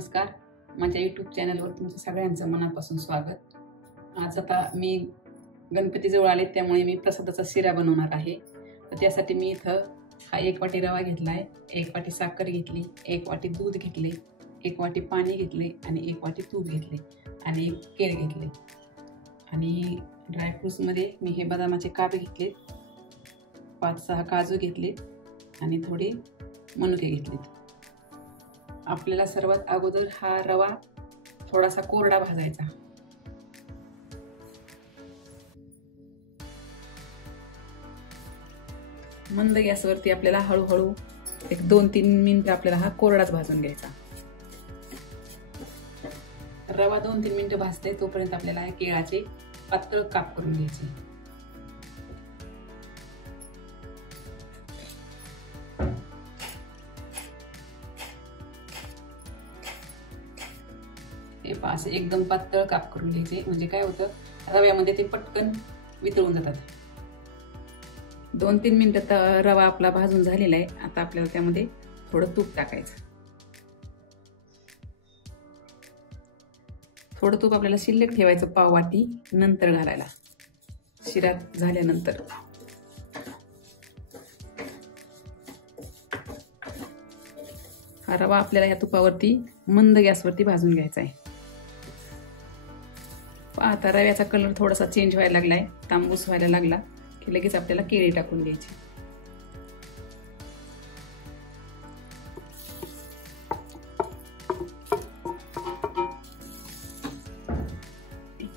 नमस्कार, माझ्या यूट्यूब चॅनलवर तुमचं सगळ्यांचं मनापासून स्वागत। आज आता मी गणपतीजवळ आले त्यामुळे मी प्रसादाचा शिरा बनवणार आहे। तर त्यासाठी मी इथं हा 1 वाटी रवा घेतलाय, 1 वाटी साखर घेतली, 1 वाटी दूध घेतले, 1 वाटी पाणी घेतले आणि 1 वाटी तूप घेतले आणि 1 केळ घेतले। आणि ड्रायफ्रुट्स मध्ये मी हे बदामाचे काप घेतले, 5-6 काजू घेतले आणि थोडे मनुके घेतलेत। आपल्याला सर्वात अगोदर हा रवा थोडासा कोरडा भाजायचा। मंद गॅसवरती आपल्याला हळूहळू 1-2-3 मिनिटं आपल्याला हा कोरडाच भाजून घ्यायचा। रवा 2-3 मिनिटं भाजते तोपर्यंत आपल्याला केळाचे पातळ काप करून घ्यायचे। हे पास एकदम पातळ काप करून घ्यायचे, म्हणजे काय होतं रव्यामध्ये ते पटकन वितळून जातात। 2-3 मिनिटं रवा आपला भाजून झालेला आहे। आता आपल्याला त्यामध्ये थोडं तूप टाकायचं। थोडं तूप आपल्याला शिल्लक ठेवायचं, पाव वाटी नंतर घालायला, शिरा झाल्यानंतर। हा रवा आपल्याला या तुपावरती मंद गॅसवरती भाजून घ्यायचा आहे। आता रव्याचा कलर थोडासा चेंज व्हायला लागलाय, तांबूस व्हायला लागला की लगेच आपल्याला केळी टाकून घ्यायची।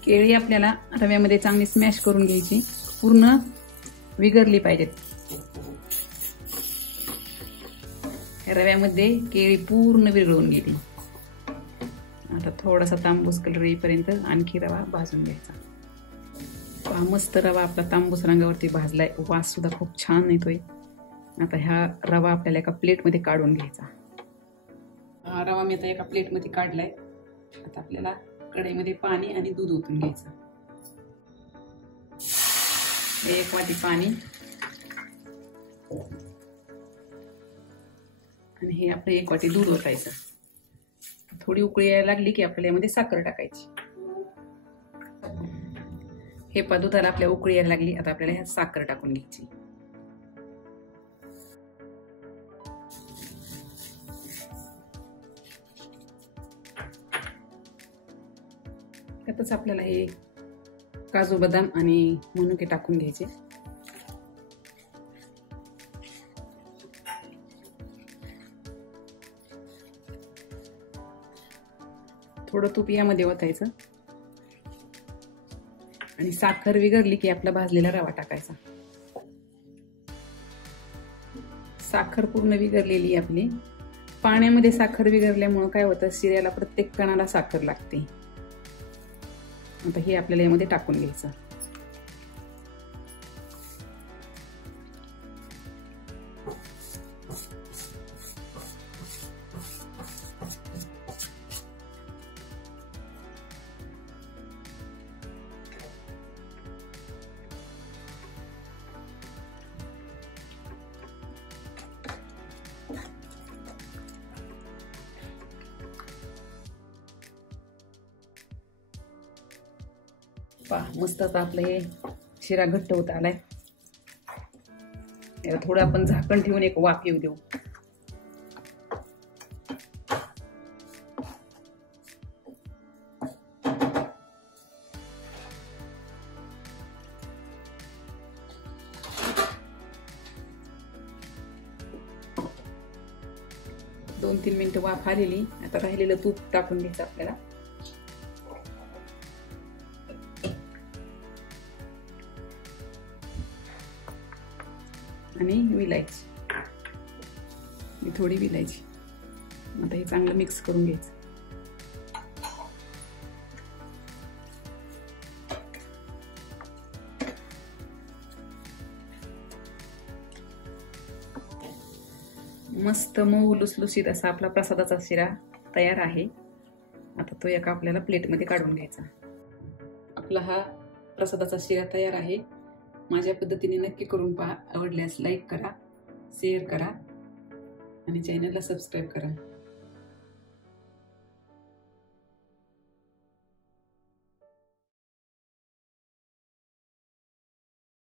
केळी आपल्याला रव्यामध्ये चांगली स्मॅश करून घ्यायची, पूर्ण विगरली पाहिजेत। रव्यामध्ये केळी पूर्ण विरघळून गेली। आता थोडासा तांबूस कलर येईपर्यंत आणखी रवा भाजून घ्यायचा। पहा, मस्त रवा आपला तांबूस रंगावरती भाजलाय, वास सुद्धा खूप छान येतोय। आता हा रवा आपल्याला एका प्लेटमध्ये काढून घ्यायचा। हा रवा मी आता एका प्लेटमध्ये काढलाय। आता आपल्याला कढईमध्ये पाणी आणि दूध ओतून घ्यायचं। 1 वाटी पाणी आणि हे आपलं 1 वाटी दूध ओतायचं। थोडी उकळी यायला लागली की आपल्याला यामध्ये साखर टाकायची। हे दुधाला आपल्या उकळी यायला लागली, आता आपल्याला ह्यात साखर टाकून घ्यायची। त्यातच आपल्याला हे काजू बदाम आणि मनुके टाकून घ्यायचे। थोडं तूप यामध्ये ओतायचं आणि साखर विगरली की आपला भाजलेला रवा टाकायचा। साखर पूर्ण विगरलेली आपली। पाण्यामध्ये साखर विगरल्यामुळे काय होतं, शिऱ्याला प्रत्येक कणाला साखर लागते। आता हे आपल्याला यामध्ये टाकून घ्यायचं। मस्त आता आपलं हे शिरा घट्ट होत आलाय। याला थोडं आपण झाकण ठेवून एक वाफ येऊ देऊ। दोन 3 मिनिटं वाफ आलेली। आता राहिलेलं तूप टाकून घ्यायचं आपल्याला। आणि विलायची, थोडी विलायची। आता हे चांगलं मिक्स करून घ्यायचं। मस्त मऊ लुसलुशीत असा आपला प्रसादाचा शिरा तयार आहे। आता तो एका आपल्याला प्लेटमध्ये काढून घ्यायचा। आपला हा प्रसादाचा शिरा तयार आहे। माझ्या पद्धतीने नक्की करून पहा। आवडल्यास लाईक करा, शेअर करा आणि चॅनलला सबस्क्राईब करा।